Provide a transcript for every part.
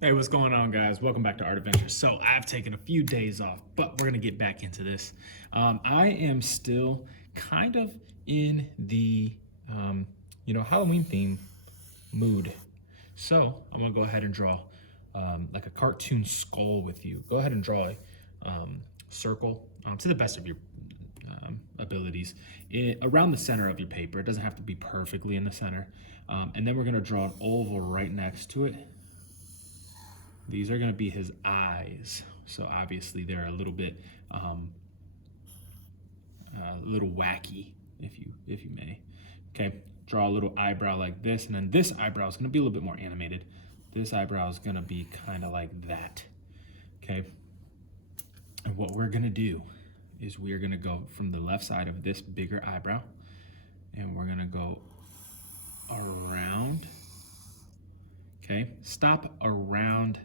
Hey, what's going on, guys? Welcome back to Art Adventures. So I've taken a few days off, but we're gonna get back into this. I am still kind of in the Halloween theme mood. So I'm gonna go ahead and draw like a cartoon skull with you. Go ahead and draw a circle to the best of your abilities around the center of your paper. It doesn't have to be perfectly in the center. And then we're gonna draw an oval right next to it. These are going to be his eyes. So obviously they're a little bit, little wacky, if you may. Okay, draw a little eyebrow like this, and then this eyebrow is going to be a little bit more animated. This eyebrow is going to be kind of like that. Okay, and what we're going to do is we're going to go from the left side of this bigger eyebrow, and we're going to go around. Okay, stop around,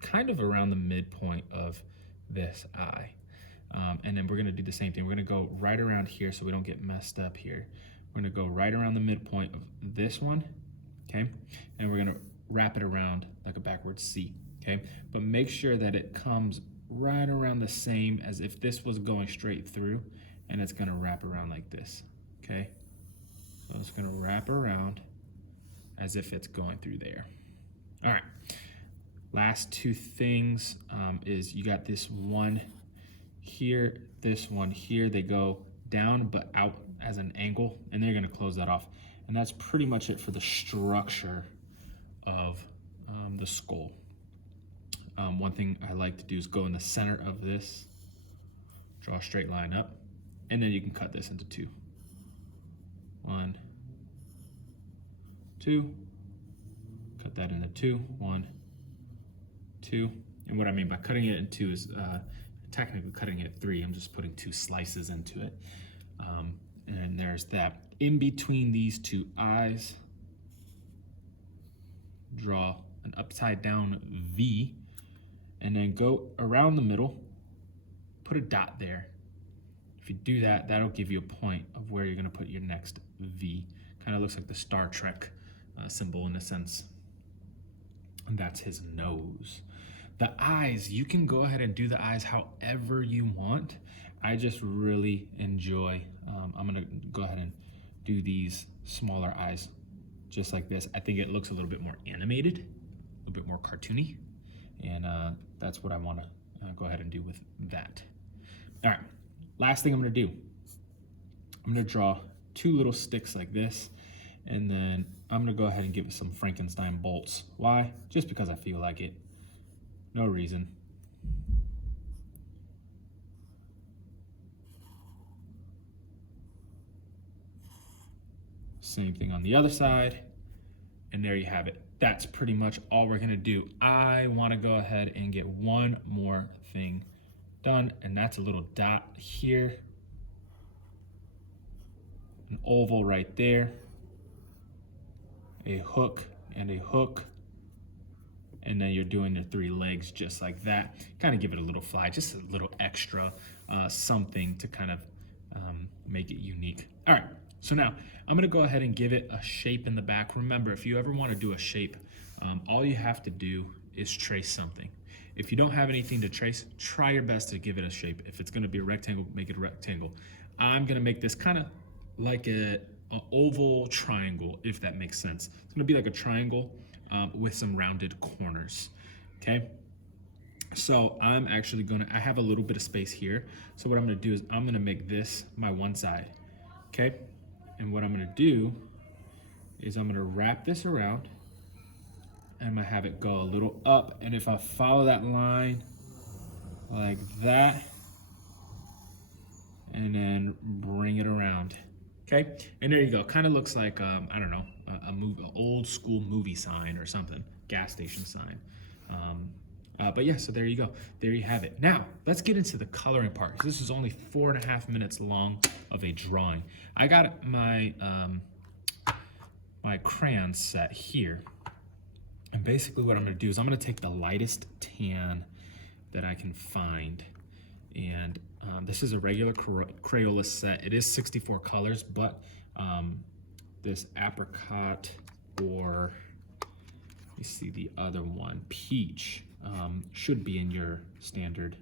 kind of around the midpoint of this eye. And then we're gonna do the same thing. We're gonna go right around here so we don't get messed up here. We're gonna go right around the midpoint of this one, okay? And we're gonna wrap it around like a backwards C, okay? But make sure that it comes right around the same as if this was going straight through, and it's gonna wrap around like this, okay? So it's gonna wrap around as if it's going through there. All right, last two things is you got this one here, this one here. They go down but out as an angle, and they're gonna close that off. And that's pretty much it for the structure of the skull. One thing I like to do is go in the center of this, draw a straight line up, and then you can cut this into two. 1, 2, cut that into 2, 1, 2. And what I mean by cutting it in two is technically cutting it 3. I'm just putting 2 slices into it. And there's that. In between these 2 eyes, draw an upside down V, and then go around the middle, put a dot there. If you do that, that'll give you a point of where you're gonna put your next V. Kind of looks like the Star Trek symbol in a sense. And that's his nose. The eyes, you can go ahead and do the eyes however you want. I just really enjoy, I'm gonna go ahead and do these smaller eyes just like this. I think it looks a little bit more animated, a little bit more cartoony, and that's what I wanna go ahead and do with that. All right, last thing I'm gonna do, I'm gonna draw 2 little sticks like this, and then I'm gonna go ahead and give it some Frankenstein bolts. Why? Just because I feel like it. No reason. Same thing on the other side. And there you have it. That's pretty much all we're gonna do. I wanna go ahead and get one more thing done, and that's a little dot here. An oval right there. A hook and a hook, and then you're doing the 3 legs just like that. Kind of give it a little fly, just a little extra something to kind of make it unique. All right, so now I'm gonna go ahead and give it a shape in the back. Remember, if you ever want to do a shape, all you have to do is trace something. If you don't have anything to trace, try your best to give it a shape. If it's gonna be a rectangle, make it a rectangle. I'm gonna make this kind of like an oval triangle, if that makes sense. It's gonna be like a triangle with some rounded corners, okay? So I'm actually I have a little bit of space here. So what I'm gonna do is I'm gonna make this my one side, okay? And what I'm gonna do is I'm gonna wrap this around, and I'm gonna have it go a little up. And if I follow that line like that, and then bring it around. Okay, and there you go. Kind of looks like I don't know, an old school movie sign or something, gas station sign. But yeah, so there you go. There you have it. Now let's get into the coloring part. This is only 4.5 minutes long of a drawing. I got my my crayon set here, and basically what I'm going to do is I'm going to take the lightest tan that I can find, and this is a regular Crayola set. It is 64 colors, but this apricot or me see the other one, peach, should be in your standard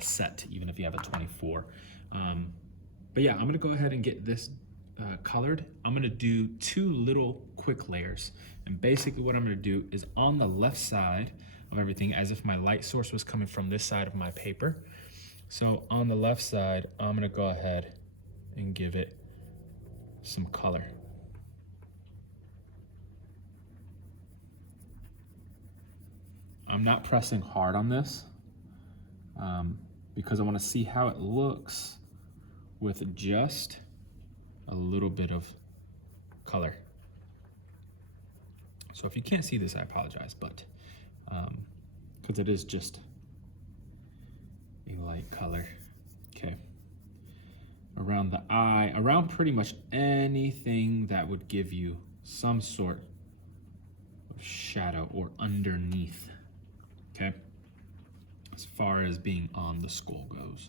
set, even if you have a 24. But yeah, I'm gonna go ahead and get this colored. I'm gonna do 2 little quick layers. And basically what I'm gonna do is on the left side of everything, as if my light source was coming from this side of my paper. So on the left side, I'm gonna go ahead and give it some color. I'm not pressing hard on this because I want to see how it looks with just a little bit of color. So if you can't see this, I apologize, but because it is just a light color. Okay. Around the eye, around pretty much anything that would give you some sort of shadow or underneath. Okay, as far as being on the skull goes.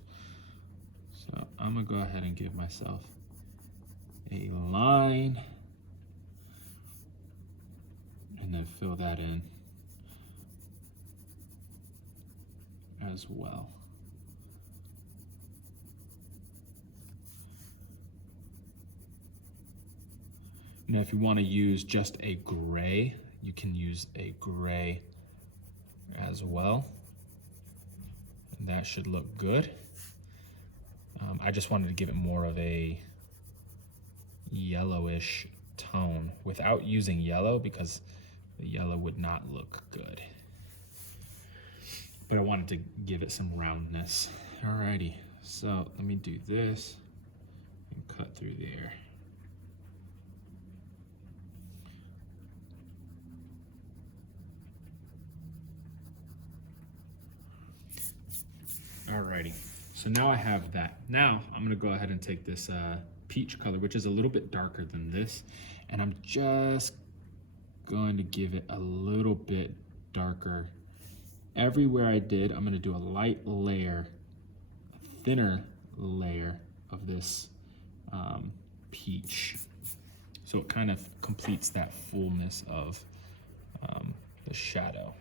So I'm gonna go ahead and give myself a line and then fill that in as well. Now, if you want to use just a gray, you can use a gray as well. And that should look good. I just wanted to give it more of a yellowish tone without using yellow, because the yellow would not look good. But I wanted to give it some roundness. Alrighty, so let me do this and cut through there. Alrighty, so now I have that. Now I'm gonna go ahead and take this peach color, which is a little bit darker than this, and I'm just going to give it a little bit darker. Everywhere I did, I'm gonna do a light layer, a thinner layer of this peach. So it kind of completes that fullness of the shadow.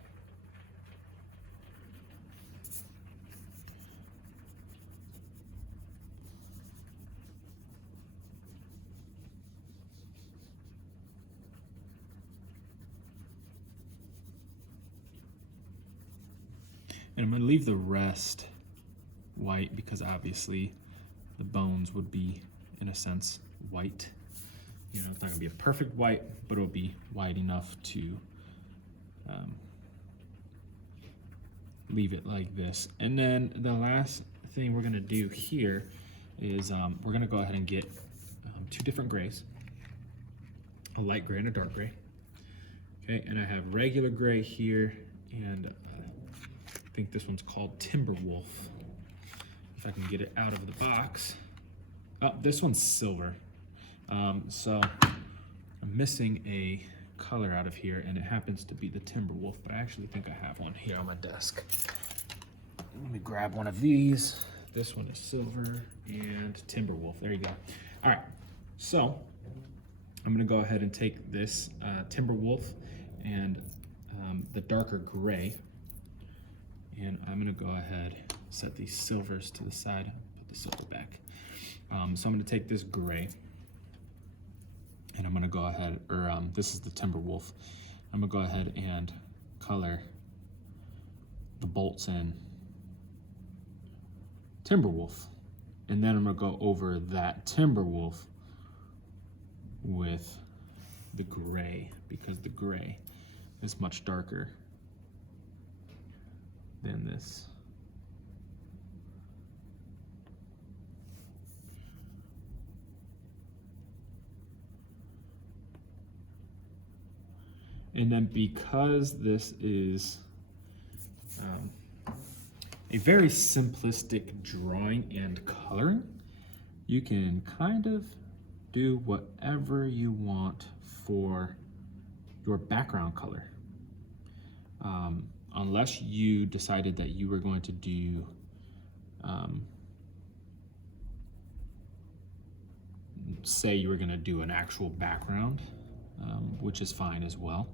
And I'm gonna leave the rest white because obviously the bones would be, in a sense, white. You know, it's not gonna be a perfect white, but it'll be white enough to leave it like this. And then the last thing we're gonna do here is we're gonna go ahead and get 2 different grays, a light gray and a dark gray. Okay, and I have regular gray here, and I think this one's called Timberwolf. If I can get it out of the box. Oh, this one's silver. So I'm missing a color out of here, and it happens to be the Timberwolf, but I actually think I have one here on my desk. Let me grab one of these. This one is silver and Timberwolf. There you go. All right, so I'm gonna go ahead and take this Timberwolf and the darker gray, and I'm gonna go ahead, set these silvers to the side, put the silver back. So I'm gonna take this gray, and I'm gonna go ahead, this is the Timberwolf. I'm gonna go ahead and color the bolts in Timberwolf. And then I'm gonna go over that Timberwolf with the gray, because the gray is much darker than this. And then because this is a very simplistic drawing and coloring, you can kind of do whatever you want for your background color. Unless you decided that you were going to do say you were going to do an actual background, which is fine as well.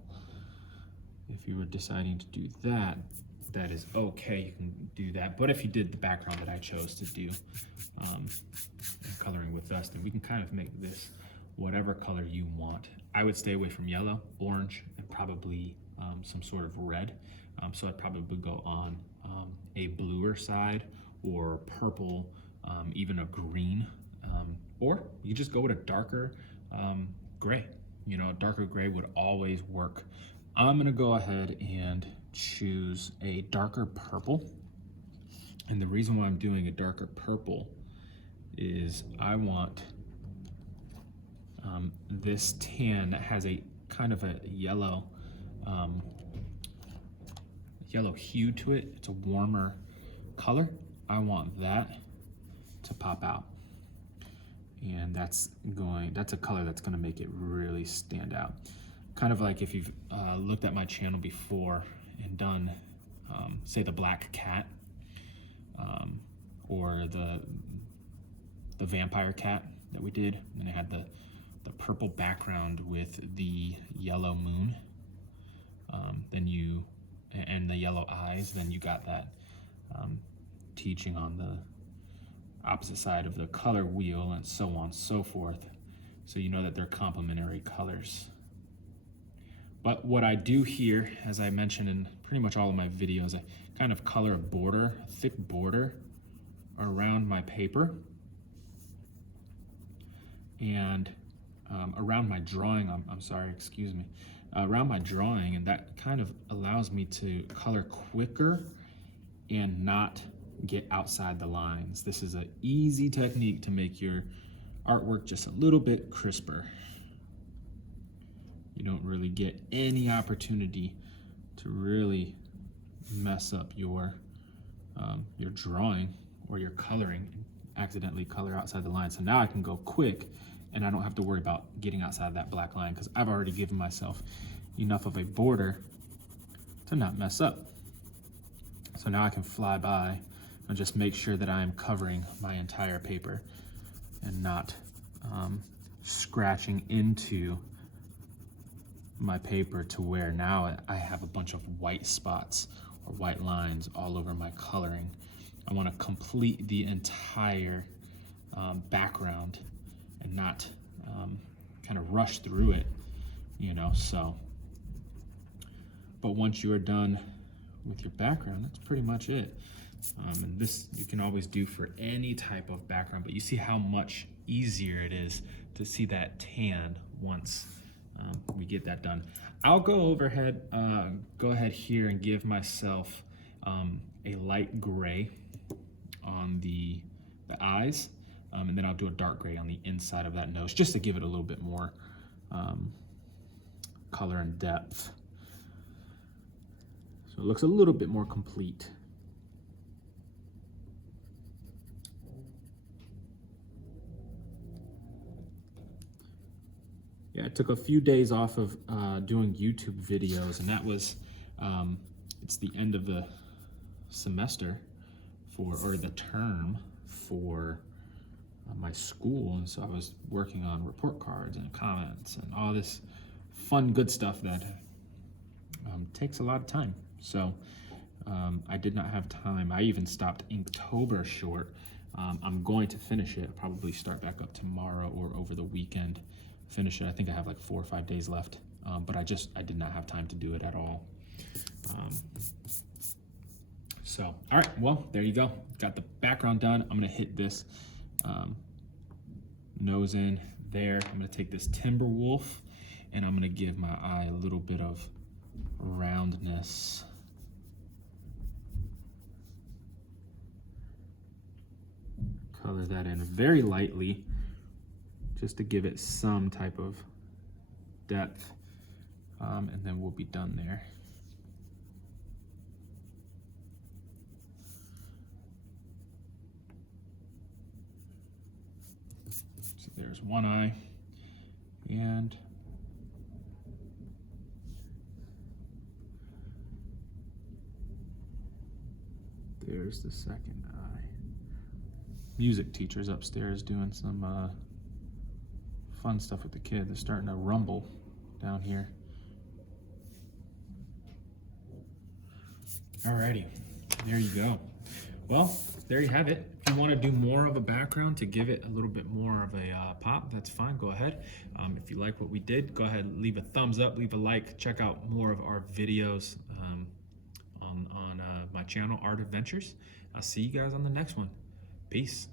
If you were deciding to do that, that is okay, you can do that. But if you did the background that I chose to do, coloring with us, then we can kind of make this whatever color you want. I would stay away from yellow, orange, and probably some sort of red. So I'd probably go on a bluer side, or purple, even a green, or you just go with a darker gray. You know, a darker gray would always work. I'm gonna go ahead and choose a darker purple. And the reason why I'm doing a darker purple is I want this tan that has a kind of a yellow hue to it. It's a warmer color. I want that to pop out. And that's a color that's gonna make it really stand out. Kind of like if you've looked at my channel before and done, say, the black cat, or the vampire cat that we did, and it had the purple background with the yellow moon, and the yellow eyes, then you got that teaching on the opposite side of the color wheel, and so on and so forth. So you know that they're complementary colors. But what I do here, as I mentioned in pretty much all of my videos, I kind of color a border, a thick border around my paper, and around my drawing, around my drawing, and that kind of allows me to color quicker and not get outside the lines. This is an easy technique to make your artwork just a little bit crisper. You don't really get any opportunity to really mess up your drawing or your coloring and accidentally color outside the line. So now I can go quick and I don't have to worry about getting outside that black line, because I've already given myself enough of a border to not mess up. So now I can fly by and just make sure that I am covering my entire paper and not scratching into my paper to where now I have a bunch of white spots or white lines all over my coloring. I want to complete the entire background and not kind of rush through it, you know. So, but once you are done with your background, that's pretty much it. And this you can always do for any type of background, but you see how much easier it is to see that tan once we get that done. I'll go ahead here and give myself a light gray on the eyes, and then I'll do a dark gray on the inside of that nose, just to give it a little bit more color and depth. So it looks a little bit more complete. Yeah, I took a few days off of doing YouTube videos, and that was, it's the end of the semester or the term for my school, and so I was working on report cards and comments and all this fun, good stuff that takes a lot of time. So I did not have time. I even stopped Inktober short. I'm going to finish it. I'll probably start back up tomorrow or over the weekend. Finish it. I think I have like 4 or 5 days left, but I did not have time to do it at all. So, all right, well, there you go. Got the background done. I'm gonna hit this nose in there. I'm gonna take this Timberwolf and I'm gonna give my eye a little bit of roundness. Color that in very lightly, just to give it some type of depth, and then we'll be done there. So there's one eye, and there's the second eye. Music teacher's upstairs doing some fun stuff with the kids. They're starting to rumble down here. Alrighty, there you go. Well, there you have it. If you want to do more of a background to give it a little bit more of a pop, that's fine, go ahead. If you like what we did, go ahead and leave a thumbs up, leave a like, check out more of our videos on my channel, Art Adventures. I'll see you guys on the next one. Peace.